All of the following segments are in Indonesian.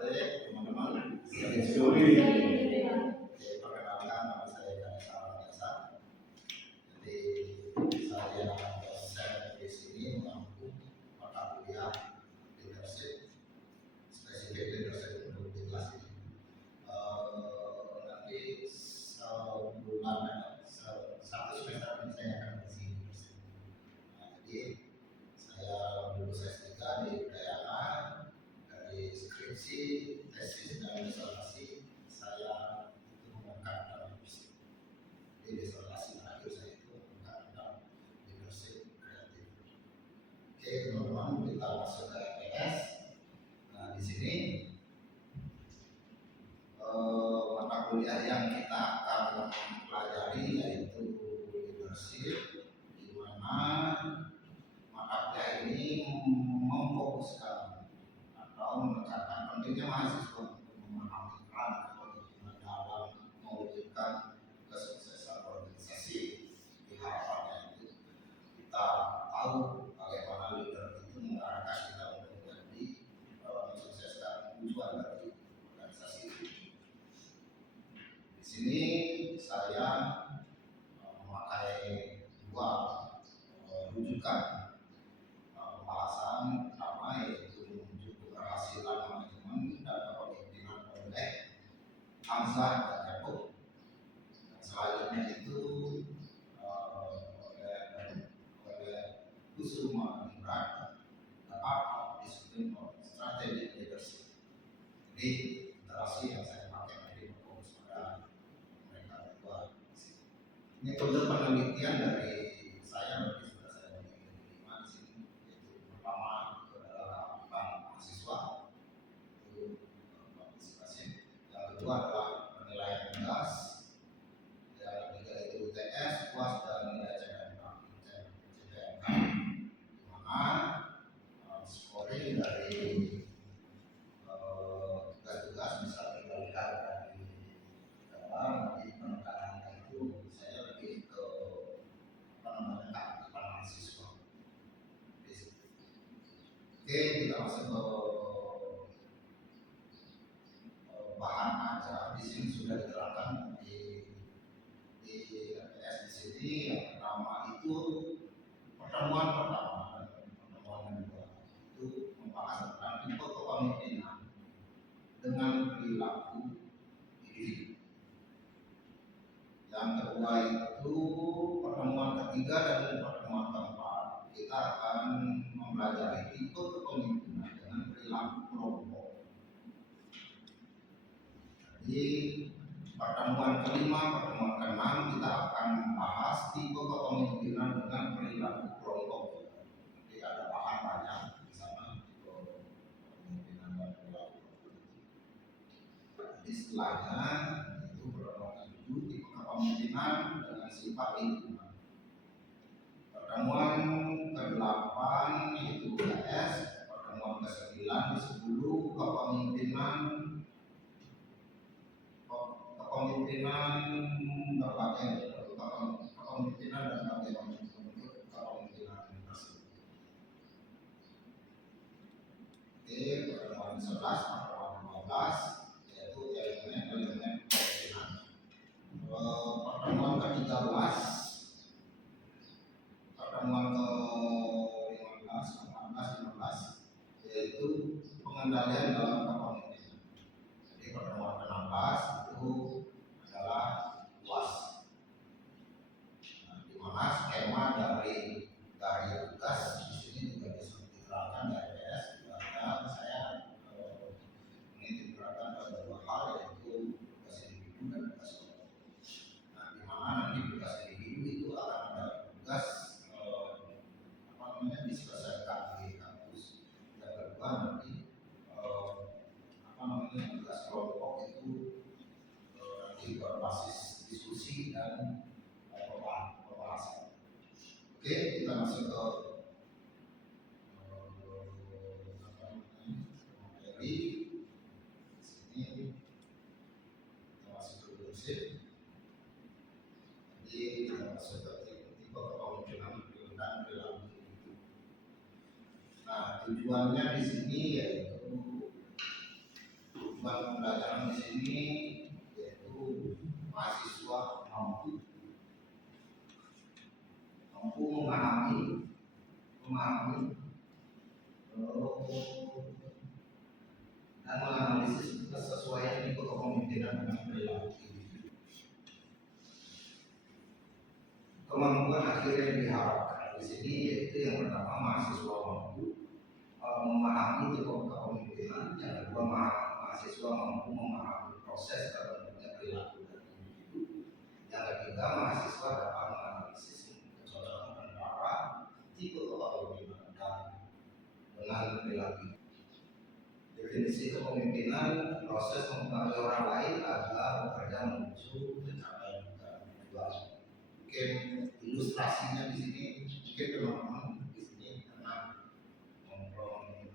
Baik, teman-teman. Perkenalkan, nama saya Ganesha Ramyasa. Jadi saya dosen di sini mengampu mata kuliah leadership, spesifik leadership untuk di kelas ini. Nanti satu semester ini saya akan mengisi leadership. Jadi saya lulus S3 di Udayana, dari skripsi, tesis, dan disertasi saya itu mengangkat dalam leadership. Di disertasi terakhir saya itu mengangkat dalam leadership kreatif. Oke, teman-teman, kita masuk ke LPS. Nah, di sini mata kuliah yang kita akan pelajari yaitu leadership, di mana mata kuliah ini memfokuskan atau menekankan pentingnya mahasiswa untuk memahami peran kepemimpinan dalam mewujudkan kesuksesan organisasi. Di harapannya itu kita tahu bagaimana leader itu mengarahkan kita untuk menjadi mensukseskan tujuan dari organisasi itu. Di sini saya memakai dua rujukan pembahasan pertama yaitu menuju keberhasilan manajemen dan kepemimpinan oleh Hamzah dan Yakub. Dan selanjutnya itu oleh Kusuma Imran, The Art of Discipline of Strategic Leadership. Jadi literasi yang saya pakai nanti berfokus pada mereka berdua. Ini metode penelitian dari saya, berarti sudah saya diterima di sini. Yaitu pertama adalah mahasiswa, itu partisipasi. Yang kedua adalah penilaian tugas. Yang ketiga itu UTS, UAS, dan nilai CPNK. Di mana scoring dari tugas-tugas bisa kita lihat dari nanti penekanan itu saya lebih ke keaktifan mahasiswa. Oke, kita masuk ke bahan acara. Di sini sudah diterangkan di LPS di sini. Yang pertama itu pertemuan pertama dan pertemuan kedua itu membahas tentang tipe kepemimpinan dengan perilaku individu. Yang kedua itu pertemuan ketiga dan pertemuan keempat kita akan mempelajari tipe kepemimpinan dengan perilaku kelompok. Jadi pertemuan kelima, pertemuan keenam kita akan membahas tipe kepemimpinan dengan perilaku kelompok. Jadi ada bahan banyak di sana tipe kepemimpinan dan perilaku kelompok. Jadi setelahnya itu pertemuan ke-7 tipe kepemimpinan dengan sifat lingkungan. Pertemuan ke-8 yaitu UTS, pertemuan ke-9 di 10 kepemimpinan berbagai kepemimpinan dan bagaimana bentuk kepemimpinan tersebut. Oke, pertemuan ke-11, pertemuan ke-12 yaitu elemen kepemimpinan. Pertemuan ke-13, pertemuan ke-15, 14, 15 yaitu pengendalian dalam kepemimpinan. Jadi pertemuan ke-16 itu adalah UAS. Nah, di mana skema dari tugas di sini juga diterangkan di LPS. Karena saya ini diterangkan pada dua hal yaitu tugas individu dan tugas kelompok. Nah, di mana nanti tugas individu itu akan ada tugas diselesaikan di kampus. Yang kedua nanti tugas kelompok itu nanti berbasis diskusi dan pembahasan. Oke, kita masuk ke materi. Di sini kita masuk ke leadership. Jadi kita masuk ke tipe kepemimpinan dan perilaku. Nah, tujuannya di sini yaitu tujuan pembelajaran di sini yaitu mahasiswa mampu memahami dan menganalisis kesesuaian tipe kepemimpinan dengan perilaku individu. Kemampuan akhirnya yang diharapkan di sini yaitu yang pertama mahasiswa mampu memahami tipe kepemimpinan, yang kedua mahasiswa mampu memahami proses terbentuknya perilaku dan individu, yang ketiga mahasiswa dapat menganalisis kecocokan antara tipe kepemimpinan dan dengan perilaku. Definisi kepemimpinan, proses mempengaruhi orang lain agar bekerja menuju pencapaian tujuan. Mungkin ilustrasinya di sini, mungkin teman-teman di sini pernah nongkrong di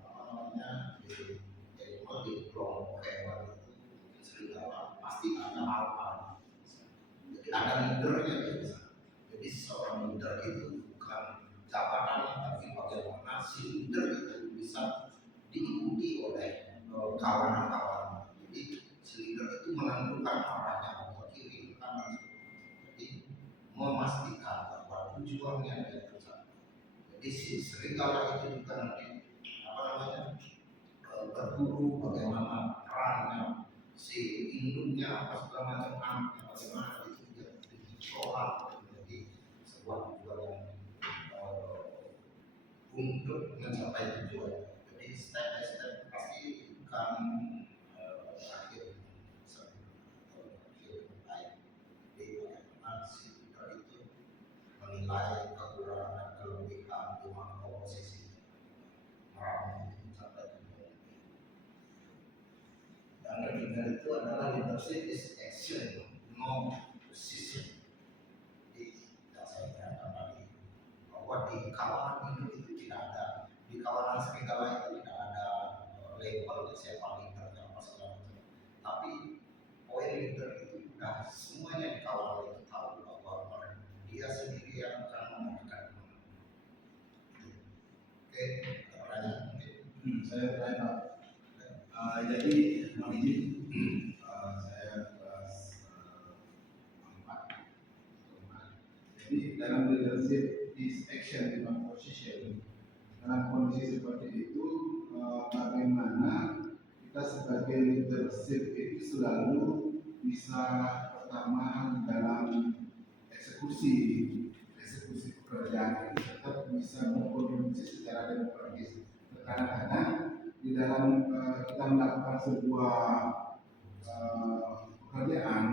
kelompok hewan itu, mungkin serigala, pasti ada alpha. Jadi ada leadernya biasa. Jadi seorang leader itu bukan jabatan, tapi bagaimana si leader itu bisa diikuti oleh kawan-kawan. Jadi leader itu menentukan arahnya ke kiri ke kanan. Jadi memastikan bahwa tujuannya dia tercapai. Jadi si serigala itu juga nanti berburu, bagaimana perannya, si induknya apa segala macam anaknya bagaimana, itu juga dikelola menjadi sebuah tujuan untuk mencapai tujuan. Jadi step by step pasti bukan akhir baik. Jadi bagaimana si leader itu menilai kekurangan kelebihan di mana posisi orang itu mencapai tujuan. Dan ketiga itu adalah leadership is action, no position. Jadi yang saya katakan tadi bahwa di kawanan itu tidak ada, di kawanan serigala itu tidak ada label siapa leadernya apa segala macam. Tapi poin leader itu sudah semuanya di kawanan itu tahu bahwa dia sendiri yang akan menentukan. Oke, pertanyaan mungkin. Saya tanya, jadi ini saya kelas 4. Jadi dalam leadership is action bukan position. Dalam kondisi seperti itu, bagaimana kita sebagai leadership itu selalu bisa pertama dalam eksekusi pekerjaan itu tetap bisa berkontribusi secara demokratis. Kadang-kadang di dalam kita melakukan sebuah pekerjaan,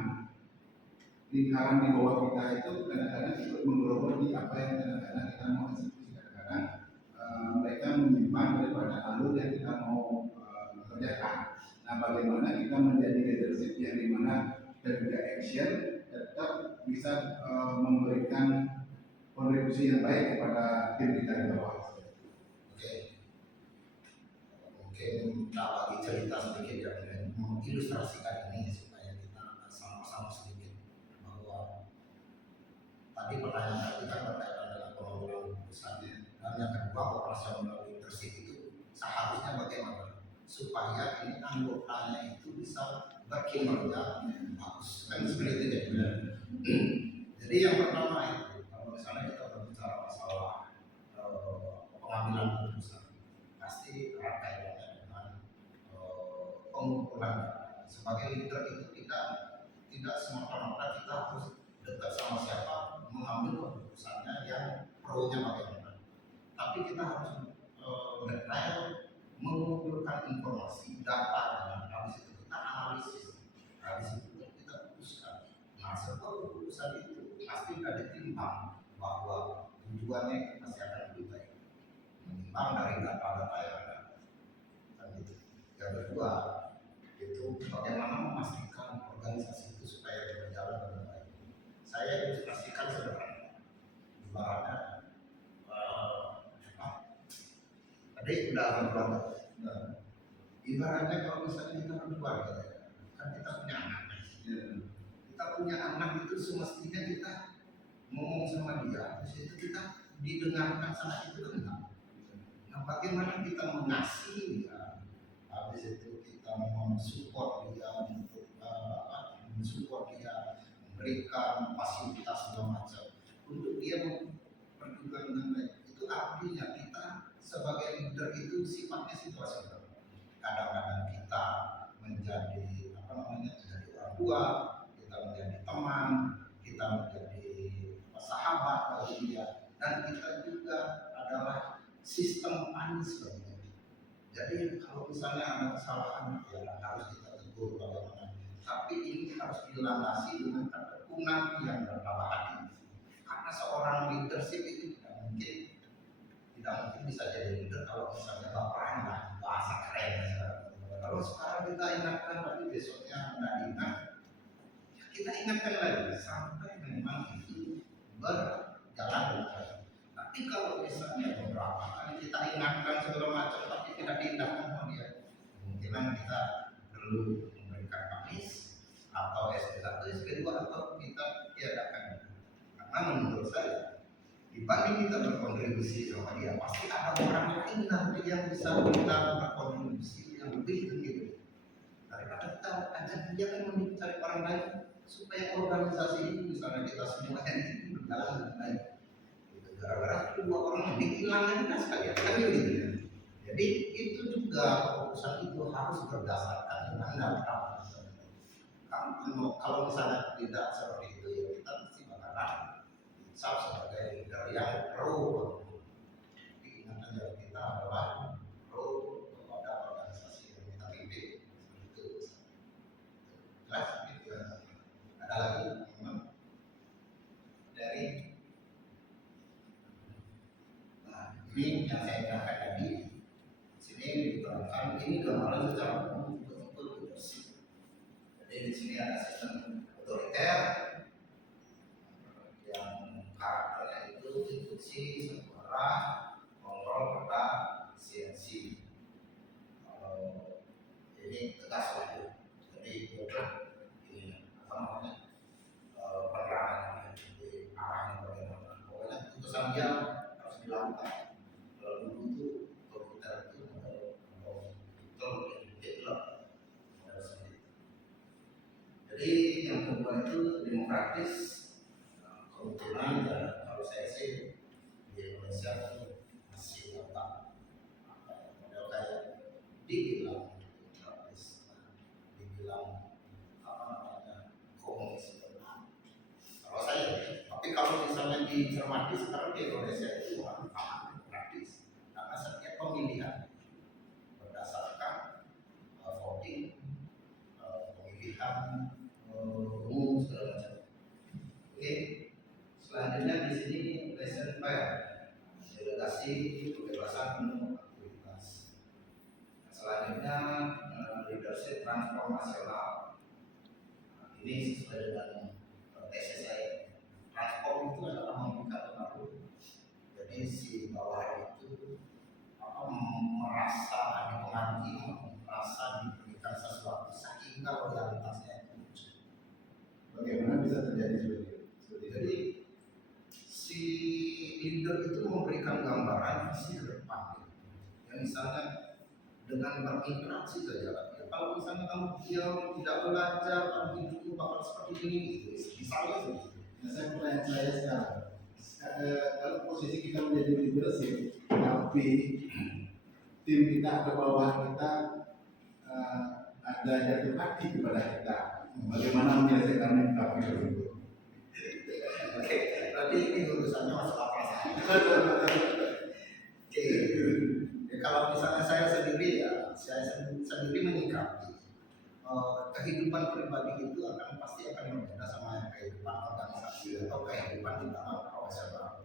lingkaran di bawah kita itu kadang-kadang ikut menggerogoti apa yang kadang-kadang kita mau eksekusi. Kadang-kadang mereka menyimpang daripada alur yang kita mau kerjakan. Nah, bagaimana kita menjadi leadership yang dimana ketika action tetap bisa memberikan kontribusi yang baik kepada tim kita di bawah. Oke, mungkin kita lagi cerita sedikit ya, mengilustrasikan ini supaya kita sama-sama sedikit bahwa tadi pertanyaan tadi kan berkaitan dengan pengelolaan perusahaan, dan yang kedua operasional leadership itu seharusnya bagaimana supaya ini anggotanya itu bisa berkinerja bagus, kan seperti itu ya. Jadi yang pertama itu kalau misalnya kita berbicara masalah pengambilan keputusan, pasti erat kaitannya dengan pengumpulan. Sebagai leader itu tidak semata-mata kita harus dekat sama siapa mengambil keputusannya yang pro-nya bagaimana, tapi kita harus detail mengumpulkan informasi, data, dan habis itu kita analisis, habis itu kita putuskan. Nah, setelah keputusan itu pasti sudah ditimbang bahwa tujuannya itu pasti akan lebih baik, menimbang dari data-data yang ada. Dan itu yang kedua itu bagaimana memastikan organisasi itu supaya berjalan dengan baik. Saya ilustrasikan sederhana, ibaratnya tadi udah berkeluarga. Ibaratnya kalau misalnya kita berkeluarga, kan kita punya anak. Kita punya anak itu semestinya kita ngomong sama dia, terus itu kita didengarkan saat itu kan enggak. Nah, bagaimana kita mengasihi dia, habis itu kita kita mensupport dia untuk mensupport dia, memberikan fasilitas segala macam untuk dia memperjuangkan dengan baik. Itu artinya kita sebagai leader itu sifatnya situasional. Kadang-kadang kita menjadi menjadi orang tua, kita menjadi teman, kita menjadi sahabat bagi dia, dan kita juga adalah sistem panis bagi dia. Jadi kalau misalnya ada kesalahan ya harus kita tegur bagaimana. Tapi ini harus dilandasi dengan ketekunan yang bertambah hati. Karena seorang leadership itu tidak mungkin bisa jadi leader kalau misalnya baperan lah, bahasa keren. Kalau sekarang kita ingatkan tapi besoknya nggak ingat, kita ingatkan lagi sampai memang itu berjalan dengan baik. Tapi kalau misalnya beberapa kali kita ingatkan segala macam tapi tidak diindahkan sama dia, kemungkinan kita perlu memberikan kamis atau SP1, SP2 atau kita tiadakan. Karena menurut saya dibanding kita berkontribusi sama dia, pasti ada orang lain nanti yang bisa kita berkontribusi yang lebih begitu. Daripada kita ajak dia kan mencari orang lain supaya organisasi ini misalnya kita semua ini berjalan dengan baik. Gara-gara dua orang ini hilang aja kan sekalian kan gitu. Jadi itu juga keputusan itu harus berdasarkan dengan data. Kalau misalnya tidak seperti itu ya kita mesti bakalan sebagai leader yang pro. Ingat aja kita adalah pro kepada organisasi yang kita pimpin. Itu jelas. Ada lagi dari ini yang saya katakan tadi. Sini diterangkan ini gambaran secara umum betul-betul leadership. Jadi di sini ada sistem otoriter yang karakternya itu instruksi, suara, kontrol pada CNC. Ini tegas lagi. Jadi ini penerangan jadi arahnya bagaimana. Pokoknya keputusan dia harus dilakukan. Kalau dulu itu otoriter itu jadi yang kedua itu demokratis. Kebetulan kalau saya sih di Indonesia itu masih model kayak dibilang demokratis, dibilang komunis. Kalau saya, tapi kalau misalnya dicermati sekarang di Indonesia itu sangat demokratis karena setiap pemilihan berdasarkan voting, pemilihan umum segala macam. Oke, selanjutnya di sini lesson delegasi kebebasan penuh aktivitas. Selanjutnya leadership transformasional. Ini sesuai dengan tesis saya. Transform itu adalah membuka pengaruh. Jadi si bawah itu merasa dipengaruhi, merasa diberikan sesuatu sehingga loyalitasnya itu muncul. Bagaimana bisa terjadi seperti itu? Jadi si leader itu memberikan gambaran visi ke depan. Ya, misalnya dengan berinteraksi saja. Ya, kalau misalnya kamu diam tidak belajar, kamu hidupmu bakal seperti ini, gitu. Misalnya seperti itu. Nah, saya pertanyaan saya sekarang, kalau posisi kita menjadi leadership, tapi tim kita atau bawah kita ada jatuh hati kepada kita, bagaimana menyelesaikan konflik tersebut? Oke, berarti ini urusannya masalah perasaan. Oke, ya, kalau misalnya saya sendiri ya, saya sendiri menyikapi kehidupan pribadi itu pasti akan berbeda sama kehidupan organisasi atau kehidupan di dalam profesional.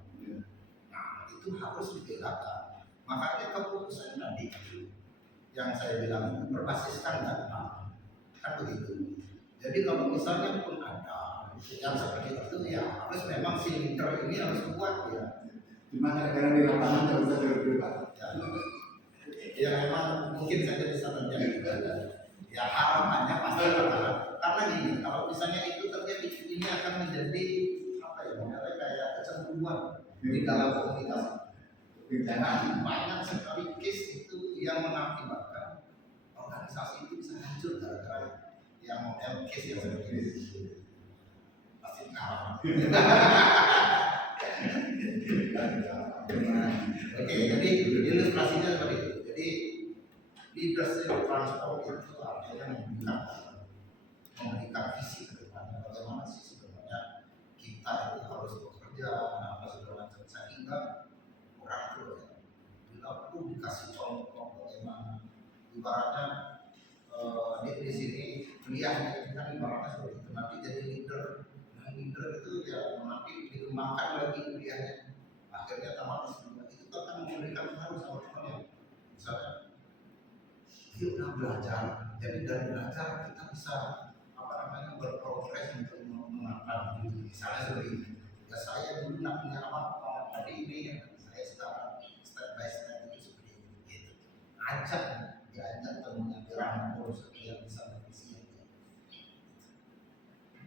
Nah, itu harus dibedakan. Makanya keputusan tadi yang saya bilang itu berbasiskan data, kan begitu. Jadi kalau misalnya pun ada yang seperti itu ya harus memang si leader ini harus kuat ya. Cuma kadang-kadang di lapangan nggak bisa terlibat. Ya memang mungkin saja bisa terjadi. Ya harapannya pasti bakalan. Karena gini, kalau misalnya itu terjadi ini akan menjadi apa ya? Modalnya kayak kecemburuan di dalam komunitas. Karena banyak sekali case itu yang mengakibatkan organisasi itu bisa yang model case yang seperti ini pasti kalah. Oke, jadi ilustrasinya seperti itu. Jadi leadership transform itu artinya memberikan visi ke depannya bagaimana sih sebenarnya kita itu harus bekerja apa segala macam sehingga orang itu bila perlu dikasih contoh bagaimana ibaratnya di sini kuliah itu kan ibaratnya seperti itu nanti jadi leader. Nah, leader itu ya nanti dikembangkan lagi kuliahnya akhirnya tamat S2 itu kan memberikan pengaruh sama temannya misalnya dia udah belajar jadi dari belajar kita bisa apa namanya berprogres untuk mengenalkan diri misalnya seperti ini ya saya dulu nak punya apa tadi ini ya saya step by step itu seperti ini gitu ajak diajak temannya dirangkul supaya bisa bervisi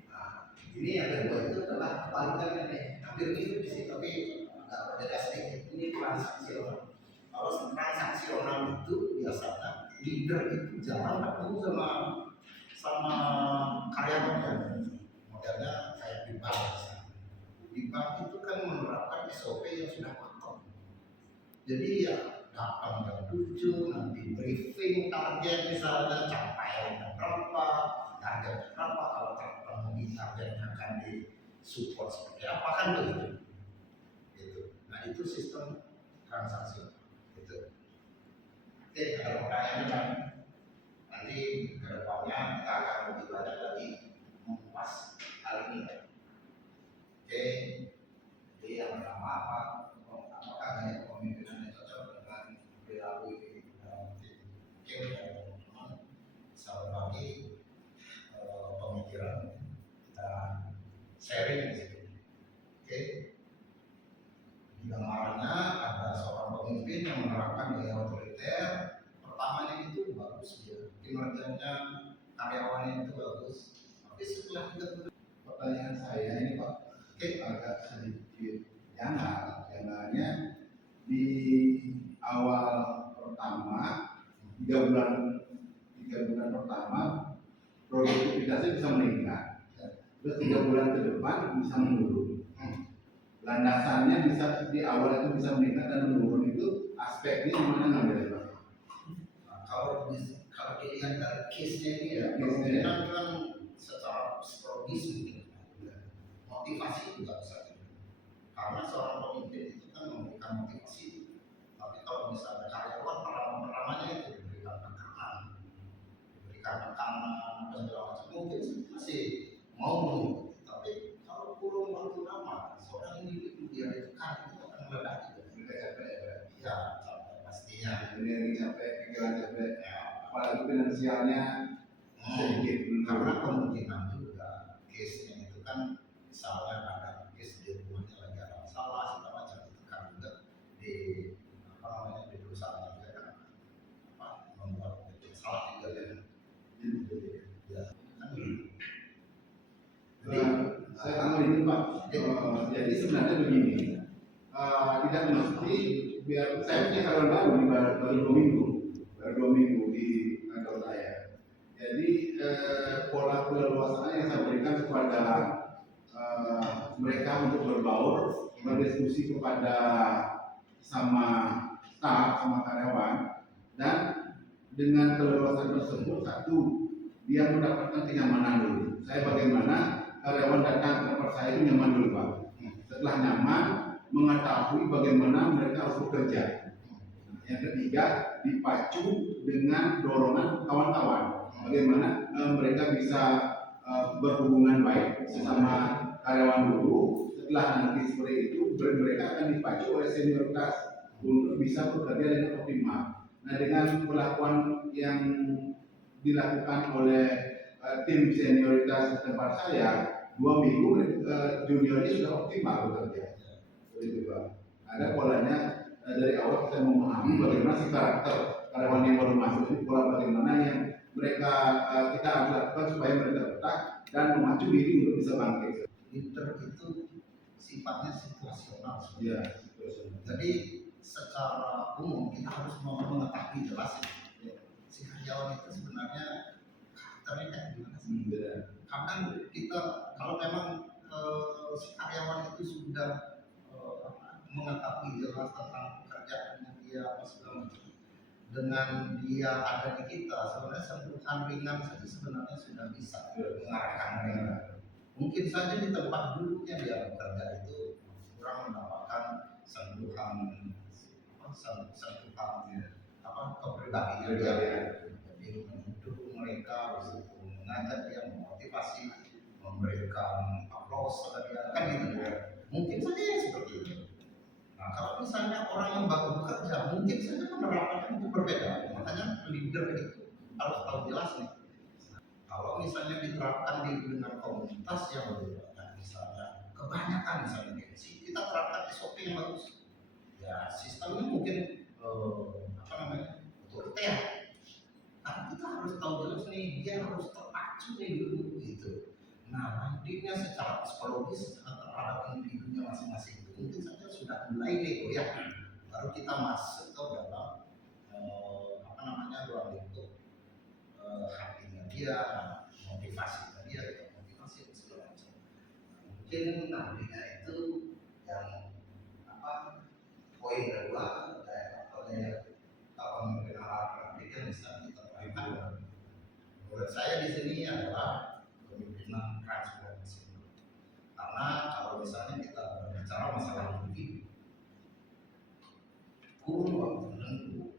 nah ini yang kedua itu adalah kebalikannya nih hampir mirip di sini tapi agak berbeda sedikit ini transaksional kalau transaksional itu biasanya leader itu jarang ketemu sama karyawannya modelnya kayak di bank misalnya. Di bank itu kan menerapkan SOP yang sudah pakem jadi ya datang jam 7 nanti briefing target misalnya capaian berapa target berapa kalau terpenuhi targetnya akan di support seperti apa kan begitu gitu. Nah itu sistem transaksional gitu. Oke, ada pertanyaan kan? Nanti ke depannya kita akan lebih banyak lagi mengupas hal ini. Oke, jadi yang pertama apakah gaya kepemimpinan yang cocok dengan perilaku ini? Oke, teman-teman bisa berbagi pemikiran kita sharing di sini. Oke, di gambarannya ada seorang pemimpin yang menerapkan gaya otoriter. Pertamanya itu bagus ya, kinerjanya karyawannya itu bagus. Tapi setelah 3 bulan, pertanyaan saya ini Pak, agak sedikit jangannya di awal pertama 3 bulan pertama produktivitasnya bisa meningkat, terus 3 bulan ke depan bisa menurun. Landasannya bisa di awal itu bisa meningkat dan menurun itu aspeknya mana ngambil Pak? Kalau dilihat dari case-nya ini ya, kemungkinan kan secara psikologis mungkin motivasi juga bisa karena seorang pemimpin itu kan memberikan motivasi tapi kalau misalnya karyawan pertamanya itu diberikan tekanan dan segala macam mungkin masih mau mengikuti tapi kalau kurun waktu lama seorang individu dia ditekan itu akan meledak juga capek ya capek pastinya ini capek pikiran capek apalagi finansialnya sedikit karena kemungkinan juga case-nya itu kan misalnya ada case di rumahnya lagi ada masalah segala macam itu kan juga di apa namanya di perusahaan juga kan membuat salah juga ya. Saya tambah ini Pak. Jadi sebenarnya begini, tidak mesti biar saya punya karyawan baru di baru 2 minggu di kantor saya. Jadi pola keleluasaan yang saya berikan kepada mereka untuk berbaur, berdiskusi kepada sama staf, sama karyawan, dan dengan keleluasaan tersebut satu dia mendapatkan kenyamanan dulu. Saya bagaimana karyawan datang ke tempat saya itu nyaman dulu Pak. Setelah nyaman, mengetahui bagaimana mereka harus bekerja. Yang ketiga, dipacu dengan dorongan kawan-kawan. Bagaimana mereka bisa berhubungan baik sesama karyawan dulu. Setelah nanti seperti itu, mereka akan dipacu oleh senioritas untuk bisa bekerja dengan optimal. Nah, dengan perlakuan yang dilakukan oleh tim senioritas di tempat saya, 2 minggu juniornya sudah optimal bekerja. Begitu Pak. Ada polanya dari awal kita memahami bagaimana si karakter karyawan yang baru masuk ini, pola bagaimana yang mereka kita harus lakukan supaya mereka betah dan memacu diri untuk bisa bangkit. Leader itu sifatnya situasional. Ya, situasional. Jadi secara umum kita harus mengetahui jelas ya, si karyawan itu sebenarnya karakternya kayak gimana sih. Benar. Kadang kita kalau memang si karyawan itu sudah mengetahui jelas tentang pekerjaannya dia apa segala macam, dengan dia ada di kita, sebenarnya sentuhan ringan saja sebenarnya sudah bisa mengarahkan mereka. Mungkin saja di tempat dulunya dia bekerja itu kurang mendapatkan sentuhan kepribadian dia, jadi mendukung mereka, mengajak dia, memotivasi, memberikan aplaus pada dia, kan gitu. Mungkin saja seperti itu. Nah, kalau misalnya orang yang baru bekerja, mungkin saja penerapannya itu berbeda. Makanya leader itu harus tahu jelas nih. Kalau misalnya diterapkan dengan komunitas yang berbeda, misalnya kebanyakan misalnya gengsi, kita terapkan SOP yang bagus. Ya sistemnya mungkin otoriter. Tapi kita harus tahu jelas nih, dia harus terpacu nih dulu gitu. Nah, nantinya secara psikologis terhadap individunya masing-masing itu mungkin saja sudah mulai nego ya. Baru kita masuk ke dalam ruang lingkup hatinya dia, motivasinya dia, motivasi segala macam. Mungkin nantinya itu yang poin kedua dari kepemimpinan praktik yang bisa kita terapkan. Menurut saya di sini adalah kepemimpinan transformasi. Karena kalau misalnya kita berbicara masalah individu, kurun waktu tertentu,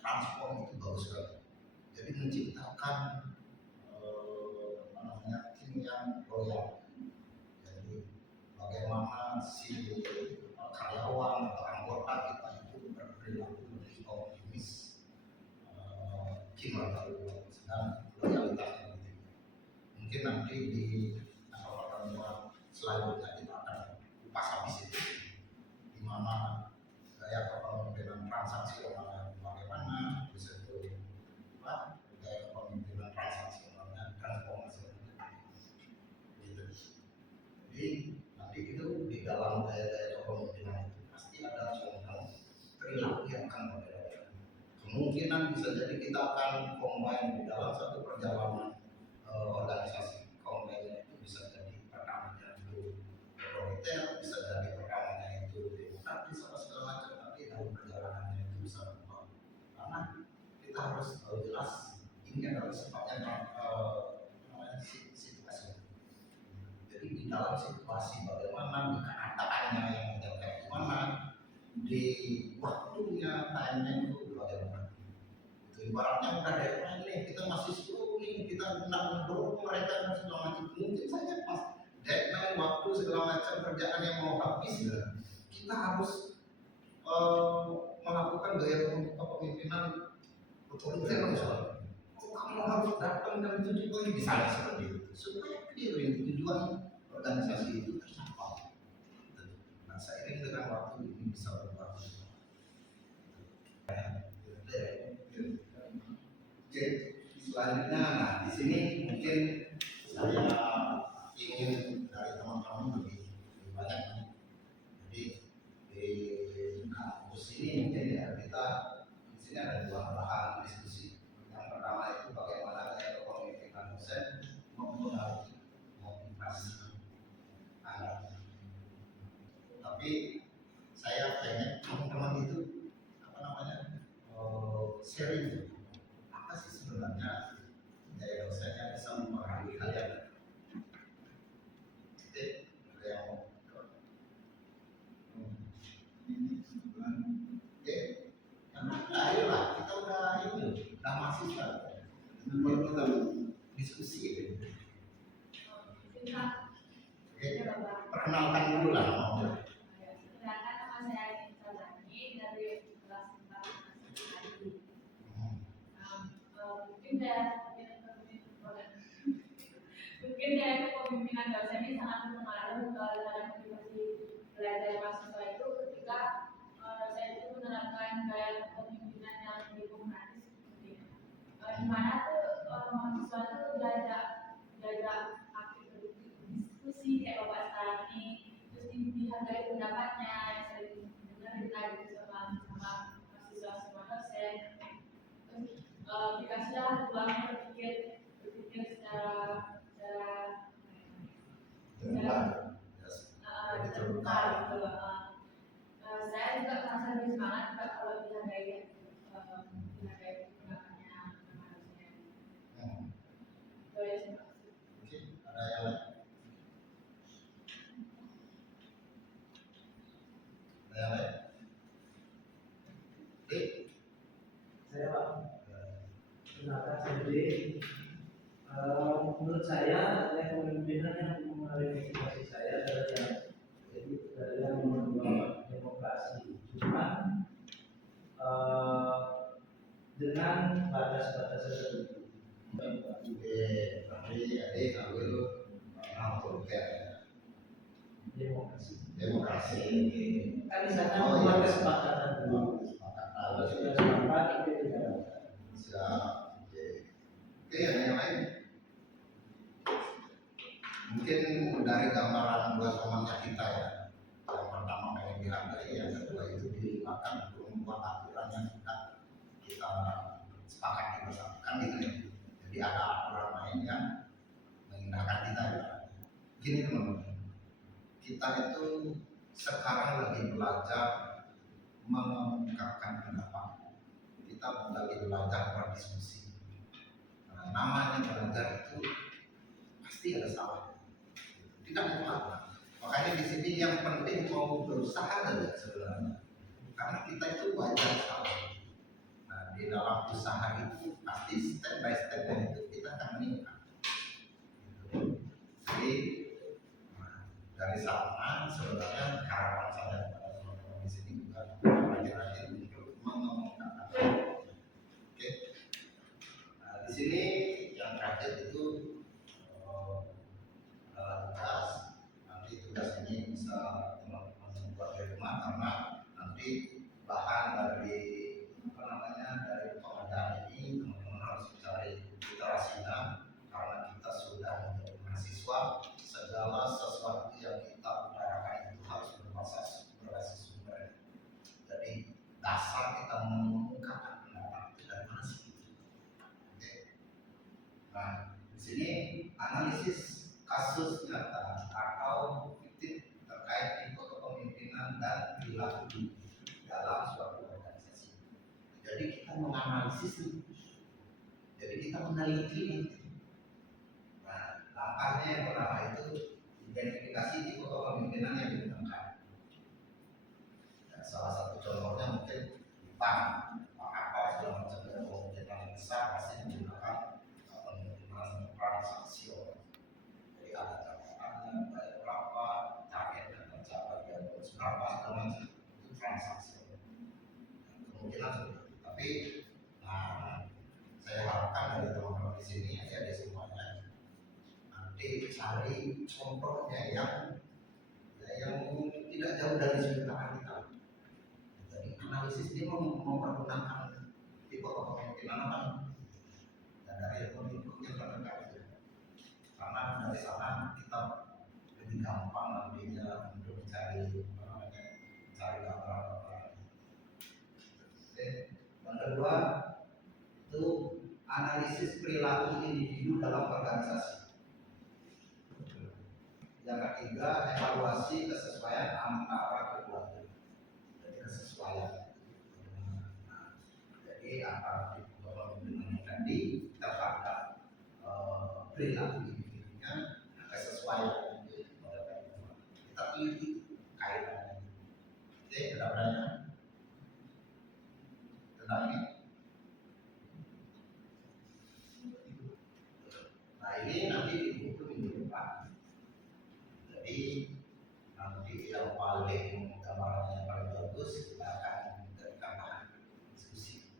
transform itu bagus sekali. Jadi menciptakan tim yang loyal. Jadi bagaimana si karyawan atau anggota kita itu berperilaku lebih optimis, kinerja dan loyalitasnya lebih. Mungkin nanti di pertemuan selanjutnya kita akan kupas habis itu, di mana gaya kepemimpinan transaksi bagaimana, bisa itu gaya kepemimpinan transaksi transformasi. Gitu. Jadi nanti itu di dalam gaya-gaya kepemimpinan itu pasti ada contoh perilaku yang akan berbeda. Kemungkinan bisa jadi kita akan combine di dalam satu perjalanan organisasi. Combine itu bisa jadi pertamanya itu otoriter, bisa jadi pertamanya itu demokratis atau segala macam, tapi dalam perjalanannya itu bisa berubah. Karena kita harus tahu jelas ini adalah sifatnya situasi. Jadi di dalam situasi bagaimana, di keadaannya yang kayak gimana, di waktunya, time-nya itu bagaimana. Itu ibaratnya udah deadline nih, kita masih slow nih, kita mendorong mereka dan segala macam. Mungkin saja pas deadline, waktu segala macam kerjaan yang mau habis ya, kita harus melakukan gaya kepemimpinan otoriter misalnya. Kamu harus datang dan tujuan bisa seperti itu supaya clear tujuan organisasi itu tercapai. Nah, seiring dengan waktu ini bisa berubah. Oke, selanjutnya, nah di sini mungkin saya ingin dari teman-teman lebih banyak. Jadi di kampus ini mungkin ya kita di sini ada dua bahan diskusi. Yang pertama itu bagaimana gaya kepemimpinan dosen mempengaruhi motivasi anak. Tapi saya pengen teman-teman itu sharing apa sih sebenarnya gaya dosen yang bisa mempengaruhi kalian. Ayolah, kita udah mahasiswa, kita diskusi gitu. Perkenalkan dulu lah namanya. Mungkin dari kepemimpinan dosen ini sangat berpengaruh dalam motivasi belajar mahasiswa itu ketika dosen itu menerapkan gaya kepemimpinan yang demokratis, di mana tuh mahasiswa itu diajak aktif diskusi kayak bapak sekarang ini, terus dihargai pendapatnya, sering dengar gitu sama mahasiswa sama dosen, terus dikasihlah ruang Jadi menurut saya ada kepemimpinan yang mengalami motivasi saya adalah yang membangun demokrasi. Cuma dengan batas-batas tertentu. Tapi adik kalau otoriter Demokrasi. demokrasi. Kan di sana Oh, membuat iya. kesepakatan dulu. Kalau sudah sepakat itu tidak. Siap. Oke, ada yang lain? Mungkin dari gambaran dua temannya kita ya. Yang pertama pengen bilang tadi, yang kedua itu dilibatkan untuk membuat aturan yang kita sepakati bersama. Kan gitu ya. Jadi ada aturan main yang mengindahkan kita ya. Gini teman-teman, kita itu sekarang lagi belajar mengungkapkan pendapat. Kita lagi belajar berdiskusi. Nah, namanya belajar itu pasti ada salah. Tidak mutlak. Makanya di sini yang penting mau berusaha saja sebenarnya. Karena kita itu wajar salah. Nah, di dalam usaha itu pasti step by step itu kita akan meningkat. Jadi dari sana sebenarnya harapan saya kepada teman-teman di sini juga rajin-rajin untuk mengembangkan. Oke. Nah, di sini yang terakhir itu adalah tugas. Nanti tugas ini bisa teman-teman buat di rumah karena nanti bahan dari dari pengadaan ini teman-teman harus mencari literasinya karena kita sudah menjadi mahasiswa. Segala sesuatu yang kita utarakan itu harus berbasis sumber. Jadi dasar kita mengungkapkan pendapat itu dari mana sih? Oke. Nah, di sini analisis kasus nyata atau fiktif terkait tipe kepemimpinan dan perilaku dalam suatu organisasi. Jadi kita menganalisis itu. Jadi kita meneliti itu. Nah, langkahnya yang pertama itu identifikasi tipe kepemimpinan yang digunakan. Salah satu contohnya mungkin apa segala macam kepemimpinan yang besar pasti menggunakan kepemimpinan transaksional. Jadi ada catatannya, bayar berapa, target dan tercapai dan berapa segala macam itu transaksional. Kemungkinan seperti itu. Tapi saya harapkan dari teman-teman di sini ada semuanya. Nanti cari contohnya yang tidak jauh dari sudut pandang kita. Jadi analisis ini mempergunakan tipe kepemimpinan apa? Dan dari pengikut yang terdekat itu. Karena dari sana kita lebih gampang nantinya untuk mencari gambaran. Oke. Yang kedua itu analisis perilaku individu dalam organisasi. Yang ketiga, evaluasi kesesuaian antara keduanya. Jadi kesesuaian. Jadi antara kepemimpinan tadi terhadap perilaku individunya kesesuaian. Kita teliti kaitannya. Oke, ada pertanyaan tentang ini? Nah, ini nanti di buku minggu depan. Jadi nanti yang paling gambarannya yang paling bagus kita akan memberikan bahan diskusi.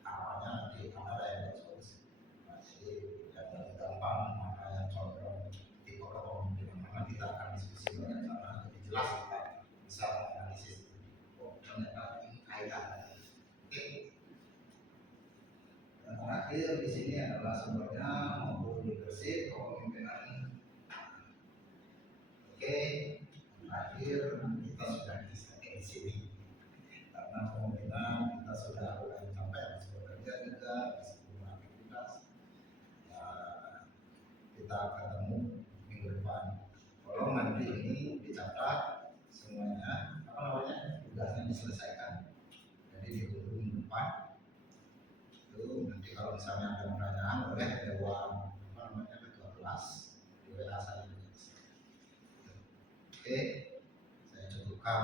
Awalnya nanti ada yang bagus. Nah, jadi yang paling gampang mana yang condong tipe kepemimpinan mana kita akan diskusi banyak sana lebih jelas kita bisa menganalisis. Oh, ternyata ini kaitan. Oke. Yang terakhir di sini adalah sumbernya maupun leadership kepemimpinan. Oke, terakhir kita sudah di sini karena kemungkinan kita sudah mulai sampai bekerja juga di sebuah aktivitas. Kita ketemu minggu depan. Kalau nanti ini dicatat semuanya, tugasnya diselesaikan. Jadi ditunggu minggu depan. Itu nanti kalau misalnya ada pertanyaan boleh lewat ketua kelas di WA saya. Oke, saya cukupkan